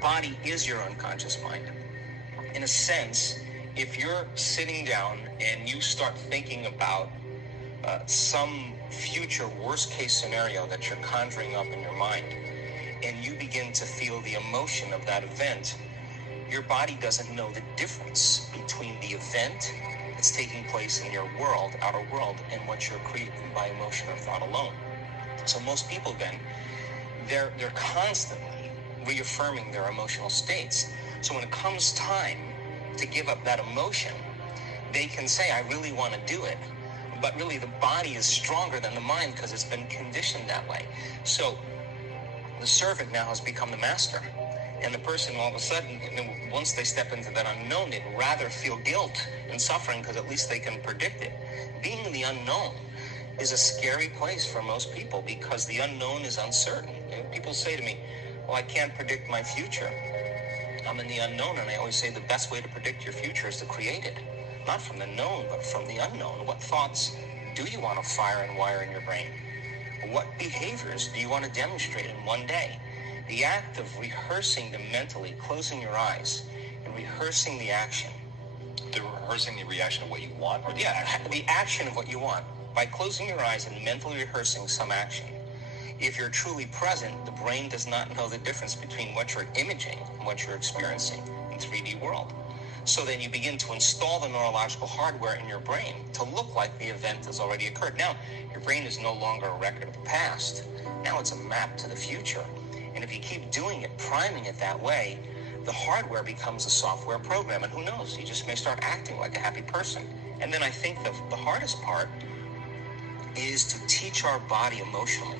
body is your unconscious mind. In a sense, if you're sitting down and you start thinking about some future worst case scenario that you're conjuring up in your mind, and you begin to feel the emotion of that event, your body doesn't know the difference between the event that's taking place in your world, outer world, and what you're creating by emotion or thought alone. So most people then, they're constantly reaffirming their emotional states. So when it comes time to give up that emotion, they can say, I really want to do it. But really the body is stronger than the mind because it's been conditioned that way. So the servant now has become the master. And the person all of a sudden, once they step into that unknown, they'd rather feel guilt and suffering because at least they can predict it. Being in the unknown is a scary place for most people because the unknown is uncertain. And people say to me, well, I can't predict my future. I'm in the unknown, and I always say the best way to predict your future is to create it. Not from the known, but from the unknown. What thoughts do you want to fire and wire in your brain? What behaviors do you want to demonstrate in one day? The act of rehearsing them mentally, closing your eyes, and rehearsing the action. Rehearsing the reaction of what you want? Or the action of what you want. By closing your eyes and mentally rehearsing some action. If you're truly present, the brain does not know the difference between what you're imaging and what you're experiencing in 3D world. So then you begin to install the neurological hardware in your brain to look like the event has already occurred. Now, your brain is no longer a record of the past. Now it's a map to the future. And if you keep doing it, priming it that way, the hardware becomes a software program. And who knows, you just may start acting like a happy person. And then I think the hardest part is to teach our body emotionally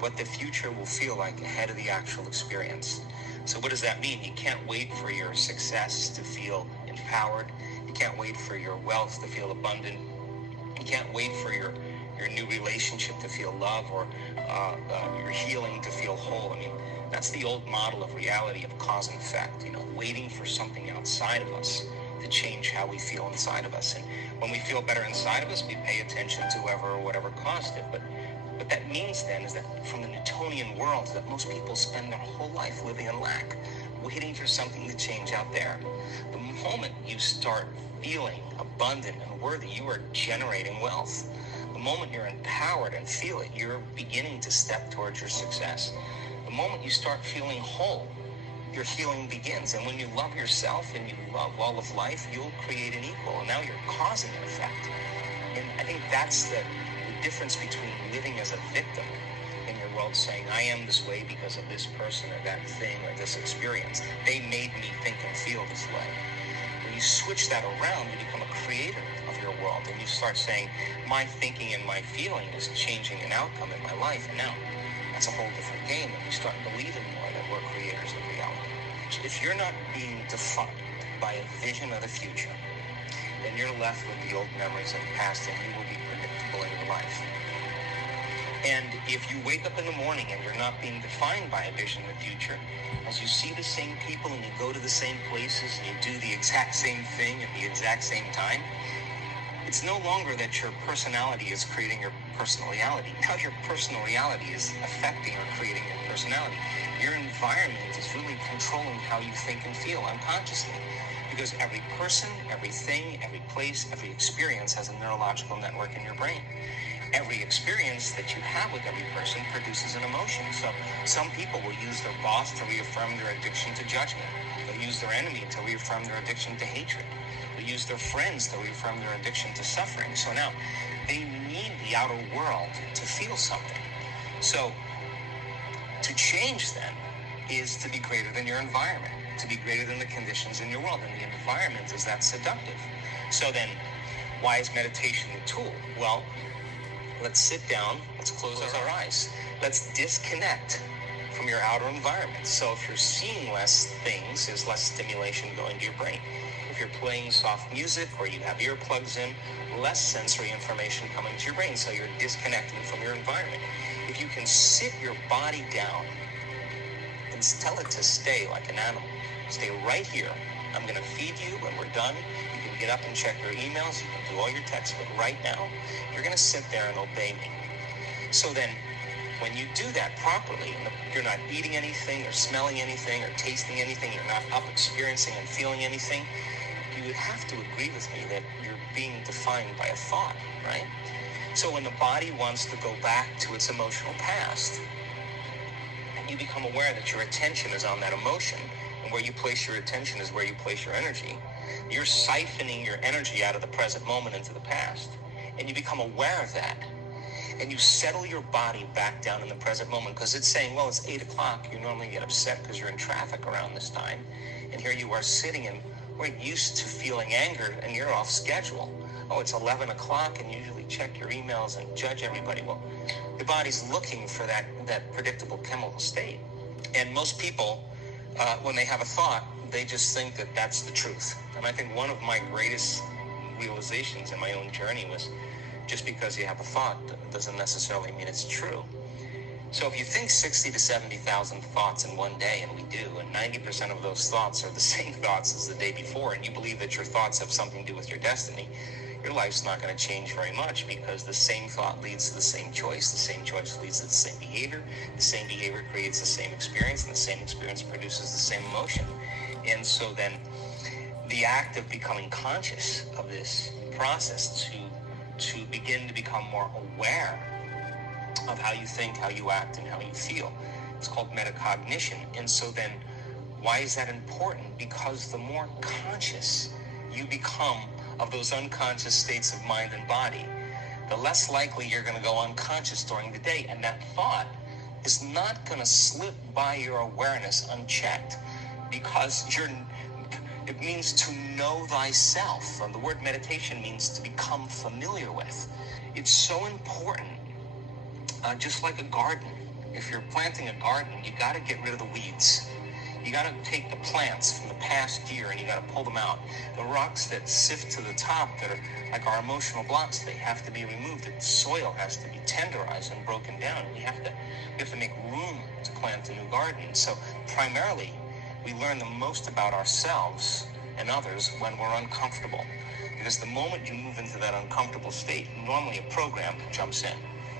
what the future will feel like ahead of the actual experience. So what does that mean? You can't wait for your success to feel empowered. You can't wait for your wealth to feel abundant. You can't wait for your new relationship to feel love, or your healing to feel whole. I mean, that's the old model of reality, of cause and effect, waiting for something outside of us to change how we feel inside of us. And when we feel better inside of us, we pay attention to whoever or whatever caused it. But what that means then is that from the Newtonian world, that most people spend their whole life living in lack, waiting for something to change out there. The moment you start feeling abundant and worthy, you are generating wealth. The moment you're empowered and feel it, you're beginning to step towards your success. The moment you start feeling whole, your healing begins. And when you love yourself and you love all of life, you'll create an equal. And now you're causing an effect. And I think that's the difference between living as a victim in your world, saying, I am this way because of this person or that thing or this experience. They made me think and feel this way. When you switch that around, you become a creator of your world. And you start saying, my thinking and my feeling is changing an outcome in my life. And now that's a whole different game. And you start believing more that we're creators of reality. If you're not being defined by a vision of the future, then you're left with the old memories of the past, and you will be predictable in your life. And if you wake up in the morning and you're not being defined by a vision of the future, as you see the same people and you go to the same places and you do the exact same thing at the exact same time, it's no longer that your personality is creating your personal reality. Now your personal reality is affecting or creating your personality. Your environment is really controlling how you think and feel unconsciously. Because every person, everything, every place, every experience has a neurological network in your brain. Every experience that you have with every person produces an emotion. So some people will use their boss to reaffirm their addiction to judgment. They'll use their enemy to reaffirm their addiction to hatred. They'll use their friends to reaffirm their addiction to suffering. So now they need the outer world to feel something. So to change then is to be greater than your environment, to be greater than the conditions in your world. And the environment is that seductive. So then, why is meditation the tool? Well, let's sit down, let's close our eyes. Let's disconnect from your outer environment. So if you're seeing less things, there's less stimulation going to your brain. If you're playing soft music or you have earplugs in, less sensory information coming to your brain. So you're disconnecting from your environment. If you can sit your body down and tell it to stay like an animal, stay right here. I'm going to feed you when we're done. You can get up and check your emails. You can do all your texts. But right now, you're going to sit there and obey me. So then, When you do that properly, and you're not eating anything or smelling anything or tasting anything, you're not up experiencing and feeling anything, you would have to agree with me that you're being defined by a thought, right? So when the body wants to go back to its emotional past, and you become aware that your attention is on that emotion, and where you place your attention is where you place your energy, you're siphoning your energy out of the present moment into the past, and you become aware of that. And you settle your body back down in the present moment, because it's saying, well, it's 8 o'clock. You normally get upset because you're in traffic around this time. And here you are sitting, and we're used to feeling anger, and you're off schedule. Oh, it's 11 o'clock, and you usually check your emails and judge everybody. Well, your body's looking for that predictable chemical state. And most people, when they have a thought, they just think that that's the truth. And I think one of my greatest realizations in my own journey was, just because you have a thought doesn't necessarily mean it's true. So if you think 60 to 70,000 thoughts in one day, and we do, and 90% of those thoughts are the same thoughts as the day before, and you believe that your thoughts have something to do with your destiny, your life's not going to change very much, because the same thought leads to the same choice, the same choice leads to the same behavior creates the same experience, and the same experience produces the same emotion. And so then the act of becoming conscious of this process to begin to become more aware of how you think, how you act, and how you feel. It's called metacognition. And so then, why is that important? Because the more conscious you become of those unconscious states of mind and body, the less likely you're going to go unconscious during the day. And that thought is not going to slip by your awareness unchecked, because it means to know thyself. And the word meditation means to become familiar with. It's so important, just like a garden. If you're planting a garden, you got to get rid of the weeds. You got to take the plants from the past year and you got to pull them out. The rocks that sift to the top that are like our emotional blocks, they have to be removed. The soil has to be tenderized and broken down. We have to make room to plant a new garden. So primarily, we learn the most about ourselves and others when we're uncomfortable. Because the moment you move into that uncomfortable state, normally a program jumps in.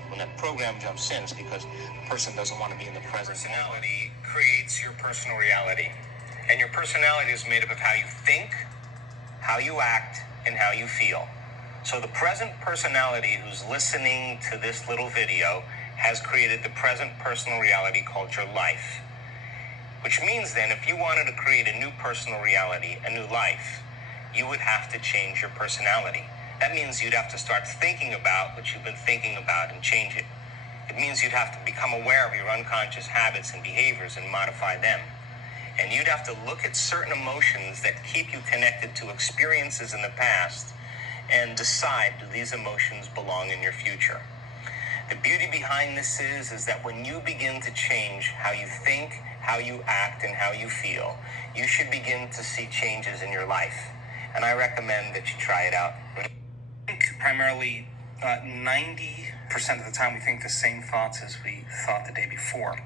When that program jumps in, it's because the person doesn't want to be in the present. Personality creates your personal reality. And your personality is made up of how you think, how you act, and how you feel. So the present personality who's listening to this little video has created the present personal reality called your life. Which means then, if you wanted to create a new personal reality, a new life, you would have to change your personality. That means you'd have to start thinking about what you've been thinking about and change it. It means you'd have to become aware of your unconscious habits and behaviors and modify them. And you'd have to look at certain emotions that keep you connected to experiences in the past and decide, do these emotions belong in your future? The beauty behind this is that when you begin to change how you think, how you act, and how you feel, you should begin to see changes in your life. And I recommend that you try it out. I think primarily 90% of the time we think the same thoughts as we thought the day before.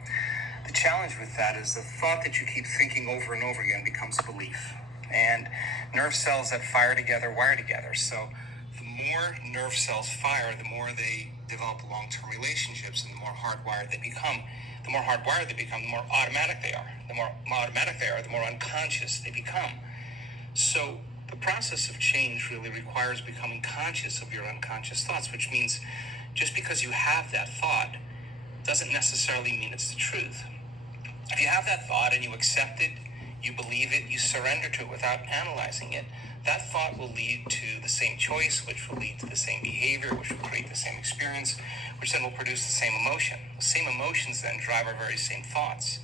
The challenge with that is the thought that you keep thinking over and over again becomes a belief. And nerve cells that fire together wire together. So the more nerve cells fire, the more they develop long-term relationships, and the more hardwired they become. The more hardwired they become, the more automatic they are. The more automatic they are, the more unconscious they become. So the process of change really requires becoming conscious of your unconscious thoughts, which means just because you have that thought doesn't necessarily mean it's the truth. If you have that thought and you accept it, you believe it, you surrender to it without analyzing it, that thought will lead to the same choice, which will lead to the same behavior, which will create the same experience, which then will produce the same emotion. The same emotions then drive our very same thoughts.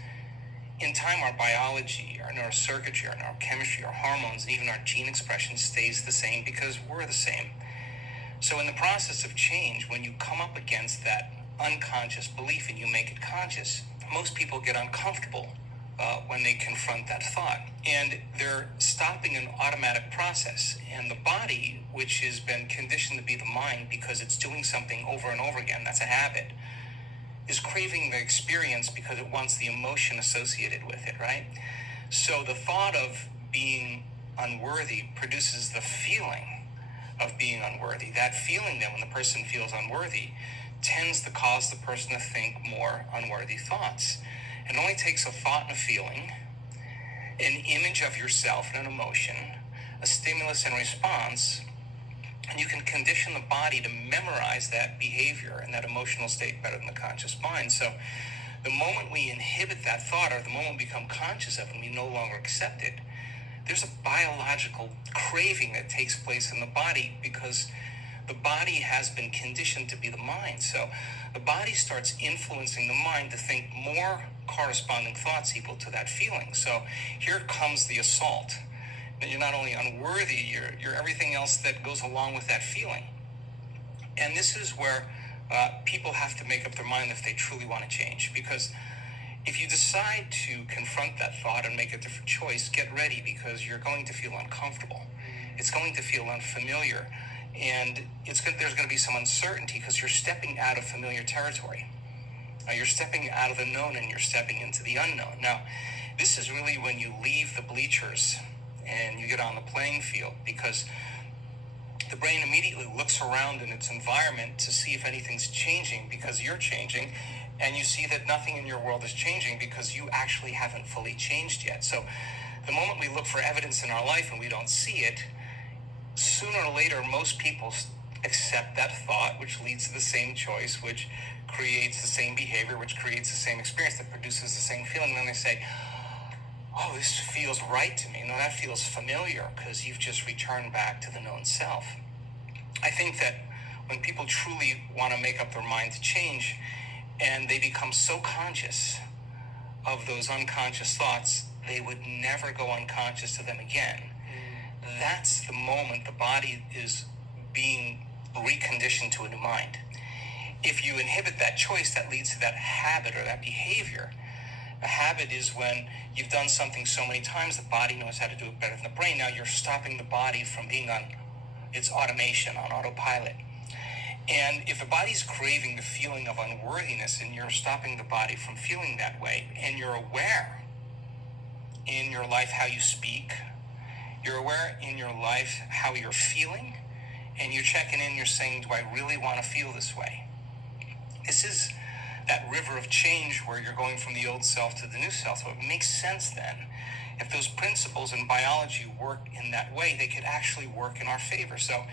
In time, our biology, our neurocircuitry, our neurochemistry, our hormones, and even our gene expression stays the same because we're the same. So in the process of change, when you come up against that unconscious belief and you make it conscious, most people get uncomfortable when they confront that thought. And they're stopping an automatic process. And the body, which has been conditioned to be the mind because it's doing something over and over again, that's a habit, is craving the experience because it wants the emotion associated with it, right? So the thought of being unworthy produces the feeling of being unworthy. That feeling then, when the person feels unworthy, tends to cause the person to think more unworthy thoughts. It only takes a thought and a feeling, an image of yourself and an emotion, a stimulus and response, and you can condition the body to memorize that behavior and that emotional state better than the conscious mind. So the moment we inhibit that thought, or the moment we become conscious of it and we no longer accept it, there's a biological craving that takes place in the body because the body has been conditioned to be the mind. So the body starts influencing the mind to think more corresponding thoughts equal to that feeling. So here comes the assault. That you're not only unworthy, you're everything else that goes along with that feeling. And this is where people have to make up their mind if they truly want to change. Because if you decide to confront that thought and make a different choice, get ready, because you're going to feel uncomfortable. It's going to feel unfamiliar. And there's going to be some uncertainty because you're stepping out of familiar territory. You're stepping out of the known and you're stepping into the unknown. Now, this is really when you leave the bleachers and you get on the playing field, because the brain immediately looks around in its environment to see if anything's changing because you're changing, and you see that nothing in your world is changing because you actually haven't fully changed yet. So the moment we look for evidence in our life and we don't see it, sooner or later, most people accept that thought, which leads to the same choice, which creates the same behavior, which creates the same experience, that produces the same feeling. And then they say, oh, this feels right to me. No, that feels familiar, because you've just returned back to the known self. I think that when people truly want to make up their mind to change, and they become so conscious of those unconscious thoughts, they would never go unconscious to them again. That's the moment the body is being reconditioned to a new mind. If you inhibit that choice, that leads to that habit or that behavior. A habit is when you've done something so many times, the body knows how to do it better than the brain. Now you're stopping the body from being on its automation, on autopilot. And if the body's craving the feeling of unworthiness and you're stopping the body from feeling that way, and you're aware in your life how you speak, you're aware in your life how you're feeling, and you're checking in, you're saying, do I really want to feel this way? This is that river of change where you're going from the old self to the new self. So it makes sense then, if those principles in biology work in that way, they could actually work in our favor. So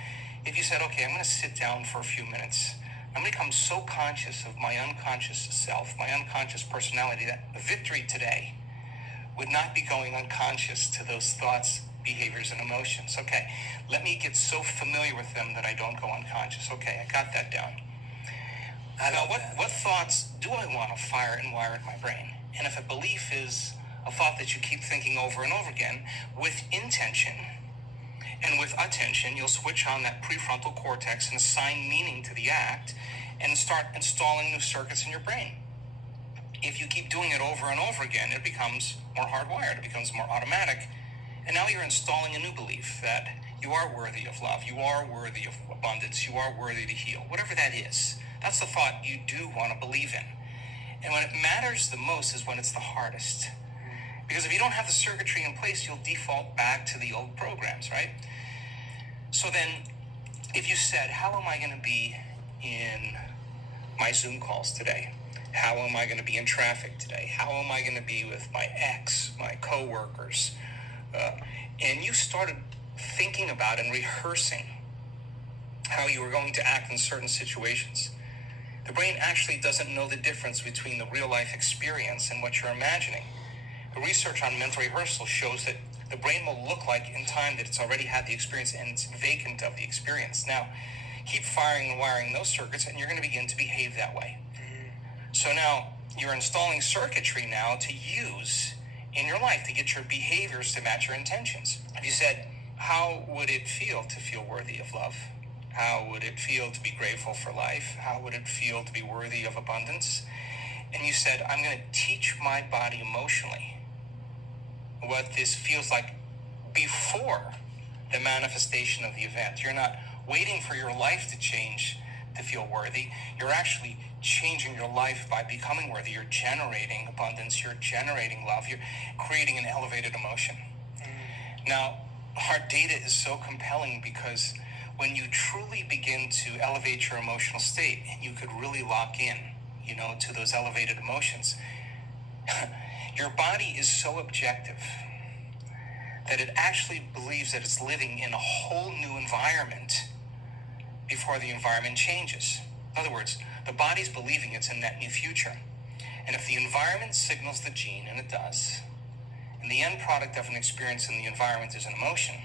if you said, okay, I'm going to sit down for a few minutes, I'm going to become so conscious of my unconscious self, my unconscious personality, that victory today would not be going unconscious to those thoughts, behaviors, and emotions. Okay, let me get so familiar with them that I don't go unconscious. Okay, I got that down. Now, what thoughts do I want to fire and wire in my brain? And if a belief is a thought that you keep thinking over and over again, with intention and with attention, you'll switch on that prefrontal cortex and assign meaning to the act and start installing new circuits in your brain. If you keep doing it over and over again, it becomes more hardwired, it becomes more automatic, and now you're installing a new belief that you are worthy of love, you are worthy of abundance, you are worthy to heal, whatever that is. That's the thought you do want to believe in. And when it matters the most is when it's the hardest. Because if you don't have the circuitry in place, you'll default back to the old programs, right? So then, if you said, how am I going to be in my Zoom calls today? How am I going to be in traffic today? How am I going to be with my ex, my coworkers? And you started thinking about and rehearsing how you were going to act in certain situations. The brain actually doesn't know the difference between the real life experience and what you're imagining. The research on mental rehearsal shows that the brain will look like in time that it's already had the experience and it's vacant of the experience. Now, keep firing and wiring those circuits and you're going to begin to behave that way. So now you're installing circuitry now to use in your life to get your behaviors to match your intentions. If you said, how would it feel to feel worthy of love? How would it feel to be grateful for life? How would it feel to be worthy of abundance? And you said, I'm going to teach my body emotionally what this feels like before the manifestation of the event. You're not waiting for your life to change to feel worthy. You're actually changing your life by becoming worthy. You're generating abundance. You're generating love. You're creating an elevated emotion. Now, our data is so compelling because when you truly begin to elevate your emotional state, and you could really lock in, to those elevated emotions, your body is so objective that it actually believes that it's living in a whole new environment before the environment changes. In other words, the body's believing it's in that new future. And if the environment signals the gene, and it does, and the end product of an experience in the environment is an emotion,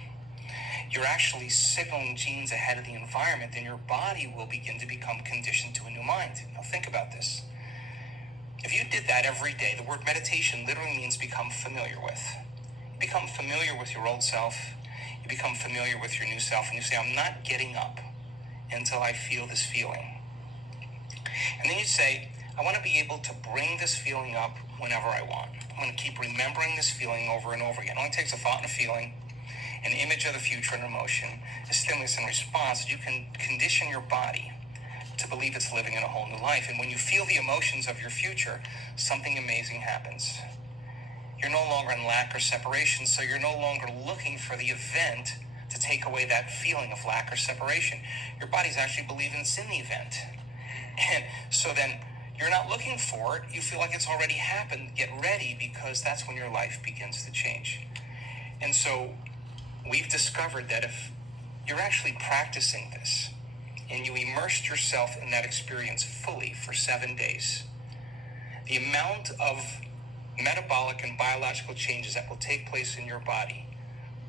you're actually signaling genes ahead of the environment, and your body will begin to become conditioned to a new mind. Now think about this. If you did that every day, the word meditation literally means become familiar with. You become familiar with your old self, you become familiar with your new self, and you say, I'm not getting up until I feel this feeling. And then you say, I want to be able to bring this feeling up whenever I want. I'm going to keep remembering this feeling over and over again. It only takes a thought and a feeling, an image of the future, and emotion, a stimulus and response. You can condition your body to believe it's living in a whole new life. And when you feel the emotions of your future, something amazing happens. You're no longer in lack or separation, so you're no longer looking for the event to take away that feeling of lack or separation. Your body's actually believing it's in the event. And so then you're not looking for it. You feel like it's already happened. Get ready, because that's when your life begins to change. And so we've discovered that if you're actually practicing this and you immersed yourself in that experience fully for 7 days, the amount of metabolic and biological changes that will take place in your body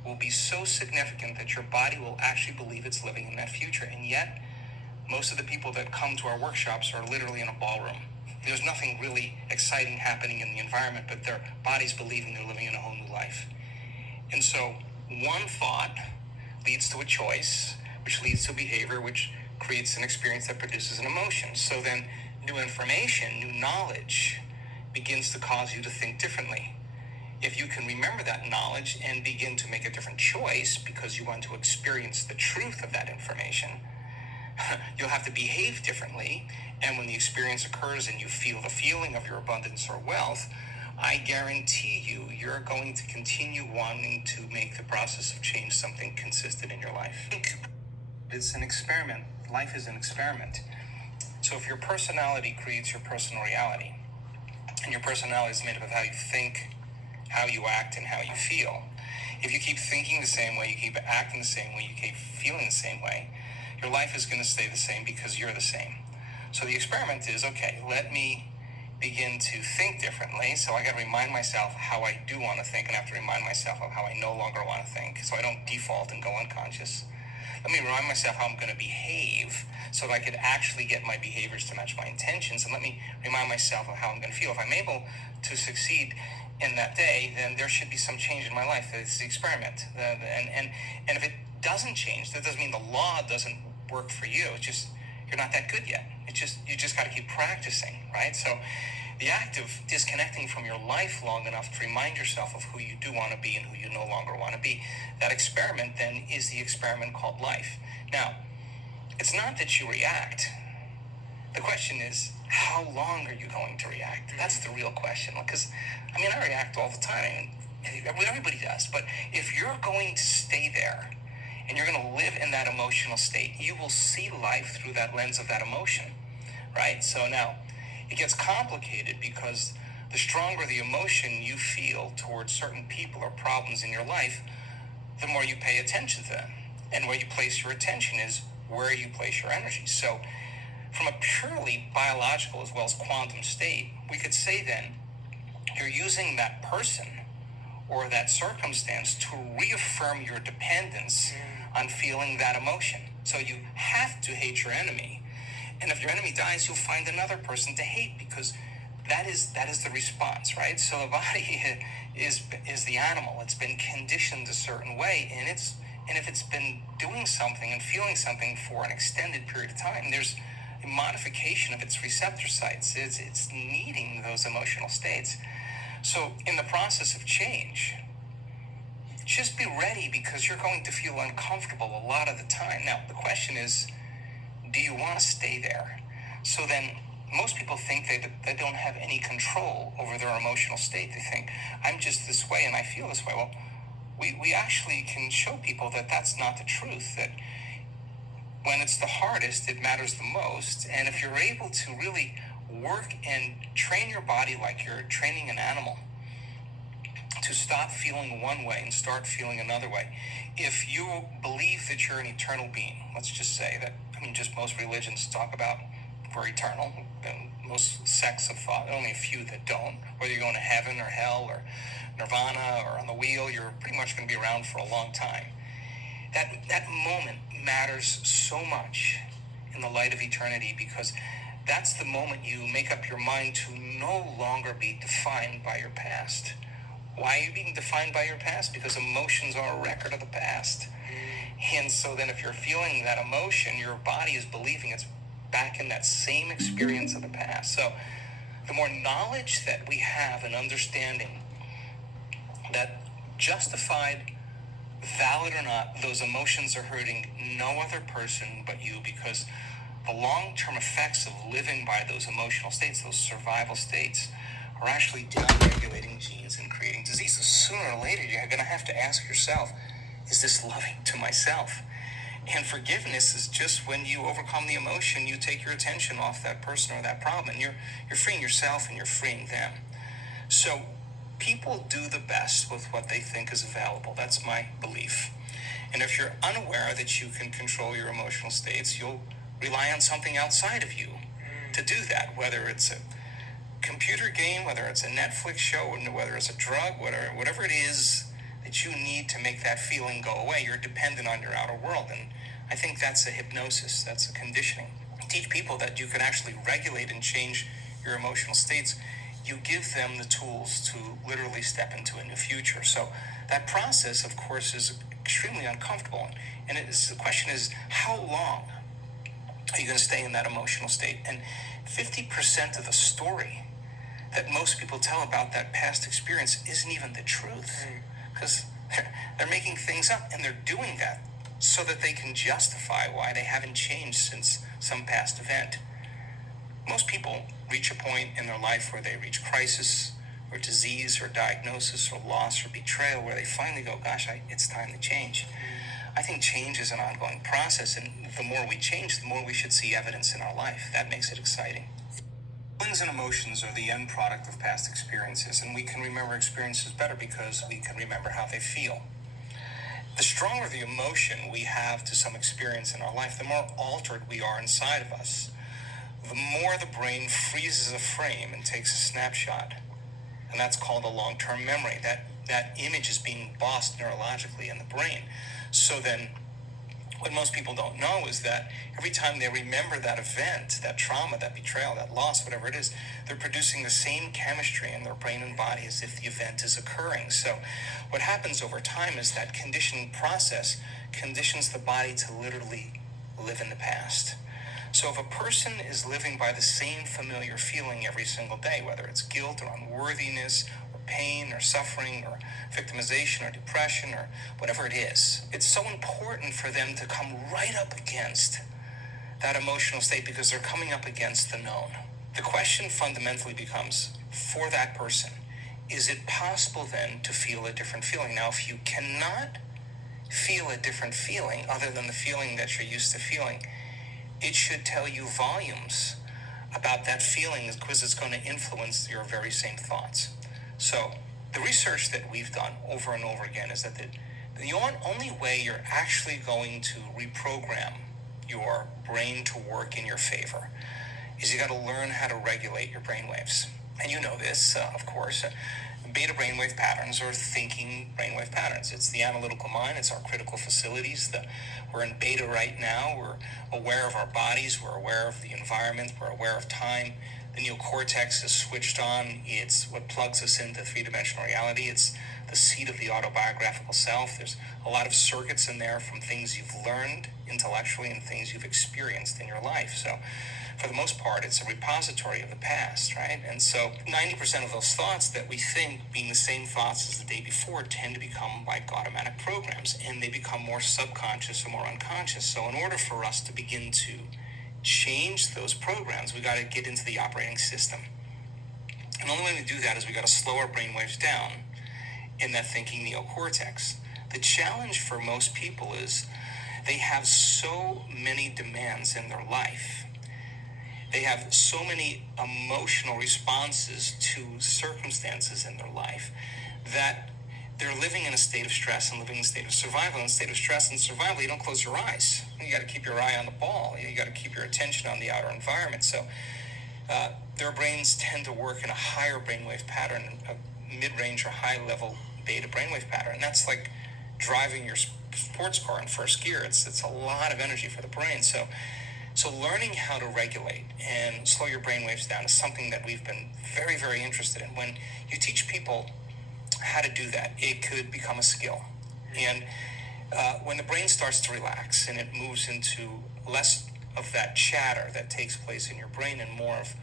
will be so significant that your body will actually believe it's living in that future. And yet, most of the people that come to our workshops are literally in a ballroom. There's nothing really exciting happening in the environment, but their body's believing they're living in a whole new life. And so one thought leads to a choice, which leads to a behavior, which creates an experience that produces an emotion. So then new information, new knowledge begins to cause you to think differently. If you can remember that knowledge and begin to make a different choice because you want to experience the truth of that information, you'll have to behave differently. And when the experience occurs and you feel the feeling of your abundance or wealth, I guarantee you're going to continue wanting to make the process of change something consistent in your life. It's an experiment. Life is an experiment. So if your personality creates your personal reality, and your personality is made up of how you think, how you act, and how you feel. If you keep thinking the same way, you keep acting the same way, you keep feeling the same way, your life is going to stay the same because you're the same. So the experiment is, okay, let me begin to think differently. So I got to remind myself how I do want to think, and I have to remind myself of how I no longer want to think, so I don't default and go unconscious. Let me remind myself how I'm going to behave so that I could actually get my behaviors to match my intentions. And let me remind myself of how I'm going to feel. If I'm able to succeed in that day, then there should be some change in my life. It's the experiment. And if it doesn't change, that doesn't mean the law doesn't work for you. It's just you're not that good yet. You just got to keep practicing, right? So the act of disconnecting from your life long enough to remind yourself of who you do want to be and who you no longer want to be, that experiment then is the experiment called life. Now, it's not that you react. The question is, how long are you going to react? That's the real question. Because, I react all the time. Everybody does. But if you're going to stay there and you're going to live in that emotional state, you will see life through that lens of that emotion, right? So now, it gets complicated because the stronger the emotion you feel towards certain people or problems in your life, the more you pay attention to them. And where you place your attention is where you place your energy. So from a purely biological as well as quantum state, we could say then you're using that person or that circumstance to reaffirm your dependence on feeling that emotion. So you have to hate your enemy. And if your enemy dies, you'll find another person to hate, because that is the response, right? So the body is the animal. It's been conditioned a certain way, and if it's been doing something and feeling something for an extended period of time, there's a modification of its receptor sites. It's needing those emotional states. So in the process of change, just be ready, because you're going to feel uncomfortable a lot of the time. Now, the question is, do you want to stay there? So then most people think they don't have any control over their emotional state. They think, I'm just this way and I feel this way. Well, we actually can show people that that's not the truth, that When it's the hardest, it matters the most. And if you're able to really work and train your body like you're training an animal to stop feeling one way and start feeling another way, if you believe that you're an eternal being, let's just say that, just most religions talk about we're eternal, and most sects of thought, only a few that don't. Whether you're going to heaven or hell or nirvana or on the wheel, you're pretty much going to be around for a long time. That moment matters so much in the light of eternity, because that's the moment you make up your mind to no longer be defined by your past. Why are you being defined by your past? Because emotions are a record of the past. And so then if you're feeling that emotion, your body is believing it's back in that same experience of the past. So the more knowledge that we have and understanding that justified, valid or not, those emotions are hurting no other person but you, because the long-term effects of living by those emotional states, those survival states, are actually down-regulating genes and creating diseases. Sooner or later, you're going to have to ask yourself, is this loving to myself? And forgiveness is just when you overcome the emotion, you take your attention off that person or that problem, and you're freeing yourself and you're freeing them. So people do the best with what they think is available. That's my belief. And if you're unaware that you can control your emotional states, you'll rely on something outside of you to do that, whether it's a computer game, whether it's a Netflix show, whether it's a drug, whatever it is that you need to make that feeling go away. You're dependent on your outer world. And I think that's a hypnosis. That's a conditioning. Teach people that you can actually regulate and change your emotional states. You give them the tools to literally step into a new future. So that process, of course, is extremely uncomfortable. And the question is, how long are you going to stay in that emotional state? And 50% of the story that most people tell about that past experience isn't even the truth, because they're making things up, and they're doing that so that they can justify why they haven't changed since some past event. Most people reach a point in their life where they reach crisis or disease or diagnosis or loss or betrayal, where they finally go, gosh, it's time to change. I think change is an ongoing process, and the more we change, the more we should see evidence in our life. That makes it exciting. Feelings and emotions are the end product of past experiences, and we can remember experiences better because we can remember how they feel. The stronger the emotion we have to some experience in our life, the more altered we are inside of us. The more the brain freezes a frame and takes a snapshot, and that's called a long-term memory. That image is being bossed neurologically in the brain. So then, what most people don't know is that every time they remember that event, that trauma, that betrayal, that loss, whatever it is, they're producing the same chemistry in their brain and body as if the event is occurring. So what happens over time is that conditioning process conditions the body to literally live in the past. So if a person is living by the same familiar feeling every single day, whether it's guilt or unworthiness or pain or suffering or victimization or depression or whatever it is, it's so important for them to come right up against that emotional state, because they're coming up against the known. The question fundamentally becomes, for that person, is it possible then to feel a different feeling? Now, if you cannot feel a different feeling other than the feeling that you're used to feeling, it should tell you volumes about that feeling, because it's going to influence your very same thoughts. So the research that we've done over and over again is that the only way you're actually going to reprogram your brain to work in your favor is you got to learn how to regulate your brain waves. And you know this, of course. Beta brainwave patterns are thinking brainwave patterns. It's the analytical mind. It's our critical facilities. We're in beta right now. We're aware of our bodies. We're aware of the environment. We're aware of time. The neocortex is switched on. It's what plugs us into three-dimensional reality. It's the seat of the autobiographical self. There's a lot of circuits in there from things you've learned intellectually and things you've experienced in your life. So for the most part, it's a repository of the past, right? And so 90% of those thoughts that we think being the same thoughts as the day before tend to become like automatic programs, and they become more subconscious or more unconscious. So in order for us to begin to change those programs, we got to get into the operating system. And the only way to do that is we got to slow our brainwaves down in that thinking neocortex. The challenge for most people is they have so many demands in their life. They have so many emotional responses to circumstances in their life that they're living in a state of stress and living in a state of survival. In a state of stress and survival, you don't close your eyes. You got to keep your eye on the ball. You got to keep your attention on the outer environment. So their brains tend to work in a higher brainwave pattern, a mid-range or high-level beta brainwave pattern. And that's like driving your sports car in first gear. It's a lot of energy for the brain. So learning how to regulate and slow your brainwaves down is something that we've been very, very interested in. When you teach people how to do that, it could become a skill. And when the brain starts to relax and it moves into less of that chatter that takes place in your brain and more of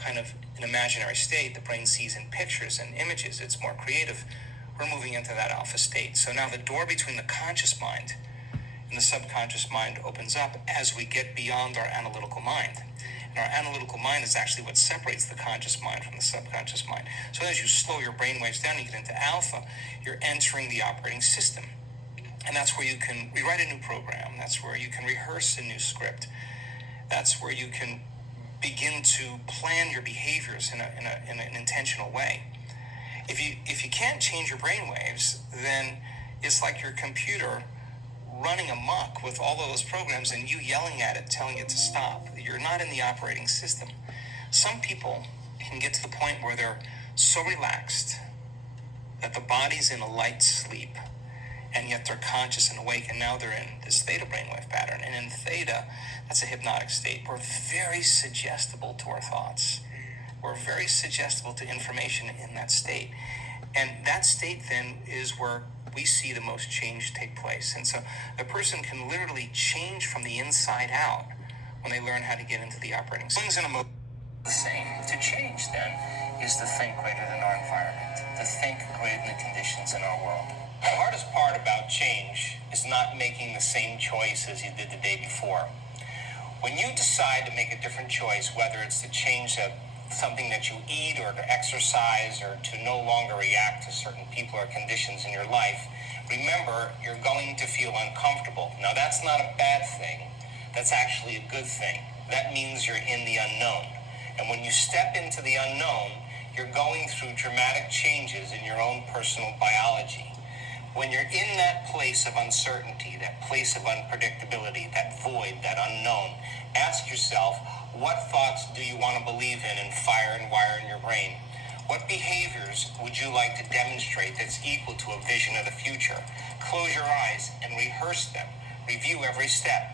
kind of an imaginary state, the brain sees in pictures and images, it's more creative, we're moving into that alpha state. So now the door between the conscious mind and the subconscious mind opens up as we get beyond our analytical mind. And our analytical mind is actually what separates the conscious mind from the subconscious mind. So as you slow your brain waves down, you get into alpha, you're entering the operating system. And that's where you can rewrite a new program. That's where you can rehearse a new script. That's where you can begin to plan your behaviors in an intentional way. If you can't change your brain waves, then it's like your computer running amok with all of those programs and you yelling at it, telling it to stop. You're not in the operating system. Some people can get to the point where they're so relaxed that the body's in a light sleep, and yet they're conscious and awake, and now they're in this theta brainwave pattern. And in theta, that's a hypnotic state. We're very suggestible to our thoughts. We're very suggestible to information in that state. And that state then is where we see the most change take place. And so a person can literally change from the inside out when they learn how to get into the operating system. Things in emotion the same. To change then is to think greater than our environment, to think greater than the conditions in our world. The hardest part about change is not making the same choice as you did the day before. When you decide to make a different choice, whether it's to change something that you eat or to exercise or to no longer react to certain people or conditions in your life, remember, you're going to feel uncomfortable. Now, that's not a bad thing. That's actually a good thing. That means you're in the unknown. And when you step into the unknown, you're going through dramatic changes in your own personal biology. When you're in that place of uncertainty, that place of unpredictability, that void, that unknown, ask yourself, what thoughts do you want to believe in and fire and wire in your brain? What behaviors would you like to demonstrate that's equal to a vision of the future? Close your eyes and rehearse them. Review every step.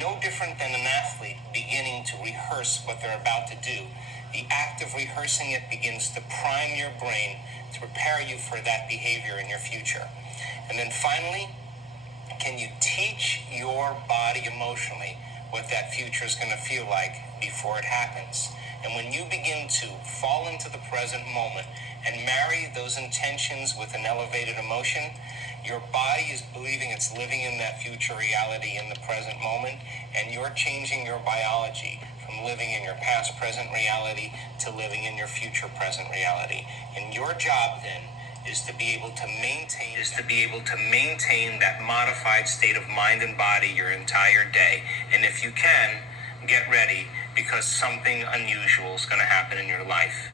No different than an athlete beginning to rehearse what they're about to do. The act of rehearsing it begins to prime your brain to prepare you for that behavior in your future. And then finally, can you teach your body emotionally what that future is going to feel like before it happens? And when you begin to fall into the present moment and marry those intentions with an elevated emotion, your body is believing it's living in that future reality in the present moment, and you're changing your biology from living in your past present reality to living in your future present reality. And your job then is to be able to maintain that modified state of mind and body your entire day. And if you can, get ready, because something unusual is going to happen in your life.